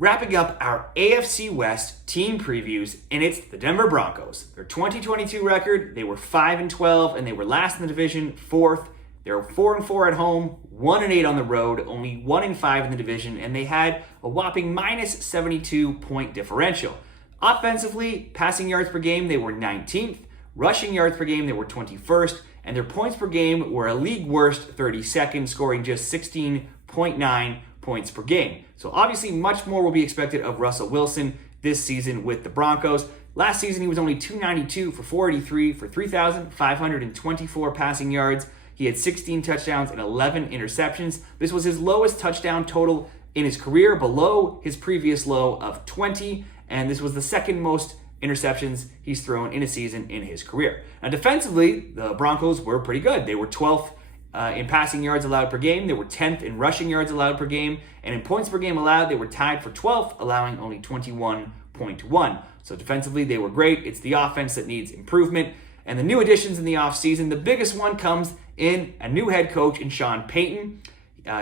Wrapping up our AFC West team previews, and it's the Denver Broncos. Their 2022 record, they were 5-12, and they were last in the division, fourth. They were 4-4 at home, 1-8 on the road, only 1-5 in the division, and they had a whopping minus 72-point differential. Offensively, passing yards per game, they were 19th. Rushing yards per game, they were 21st, and their points per game were a league worst 32nd, scoring just 16.9 points per game. So obviously much more will be expected of Russell Wilson this season with the Broncos. Last season he was only 292 for 483 for 3,524 passing yards. He had 16 touchdowns and 11 interceptions. This was his lowest touchdown total in his career, below his previous low of 20, and this was the second most interceptions he's thrown in a season in his career. Now defensively, the Broncos were pretty good. They were 12th in passing yards allowed per game. They were 10th in rushing yards allowed per game. And in points per game allowed, they were tied for 12th, allowing only 21.1. So defensively, they were great. It's the offense that needs improvement. And the new additions in the offseason, the biggest one comes in a new head coach in Sean Payton.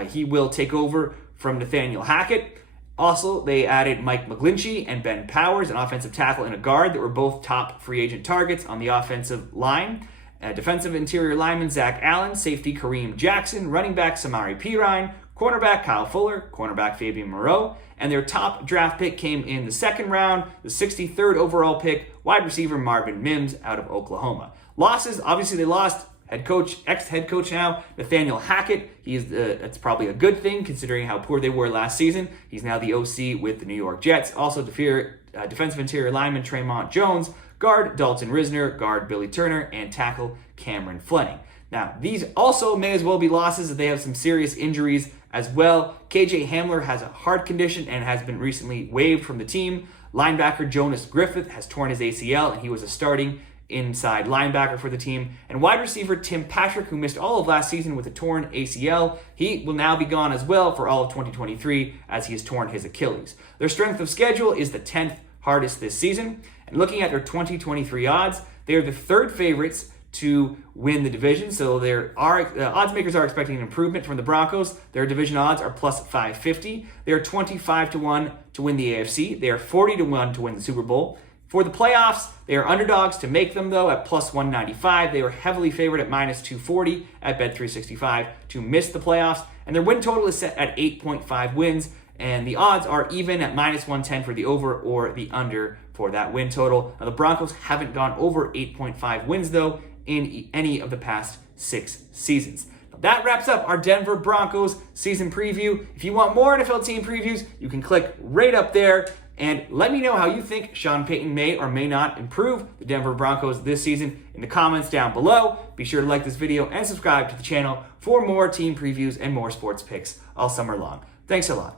He will take over from Nathaniel Hackett. Also, they added Mike McGlinchey and Ben Powers, an offensive tackle and a guard that were both top free agent targets on the offensive line. Defensive interior lineman Zach Allen, safety Kareem Jackson, running back Samari Pirine, cornerback Kyle Fuller, cornerback Fabian Moreau, and their top draft pick came in the second round, the 63rd overall pick, wide receiver Marvin Mims out of Oklahoma. Losses, obviously they lost ex-head coach now, Nathaniel Hackett. That's probably a good thing considering how poor they were last season. He's now the OC with the New York Jets. Also defensive interior lineman Tremont Jones, guard Dalton Risner, guard Billy Turner, and tackle Cameron Fleming. Now, these also may as well be losses if they have some serious injuries as well. KJ Hamler has a heart condition and has been recently waived from the team. Linebacker Jonas Griffith has torn his ACL, and he was a starting inside linebacker for the team. And wide receiver Tim Patrick, who missed all of last season with a torn ACL, he will now be gone as well for all of 2023 as he has torn his Achilles. Their strength of schedule is the 10th hardest this season. And looking at their 2023 odds, they are the third favorites to win the division. So odds makers are expecting an improvement from the Broncos. Their division odds are plus 550. They are 25-1 to win the AFC. They are 40-1 to win the Super Bowl. For the playoffs, they are underdogs to make them, though, at plus 195. They were heavily favored at minus 240 at Bet365 to miss the playoffs. And their win total is set at 8.5 wins. And the odds are even at minus 110 for the over or the under for that win total. Now, the Broncos haven't gone over 8.5 wins, though, in any of the past 6 seasons. That wraps up our Denver Broncos season preview. If you want more NFL team previews, you can click right up there. And let me know how you think Sean Payton may or may not improve the Denver Broncos this season in the comments down below. Be sure to like this video and subscribe to the channel for more team previews and more sports picks all summer long. Thanks a lot.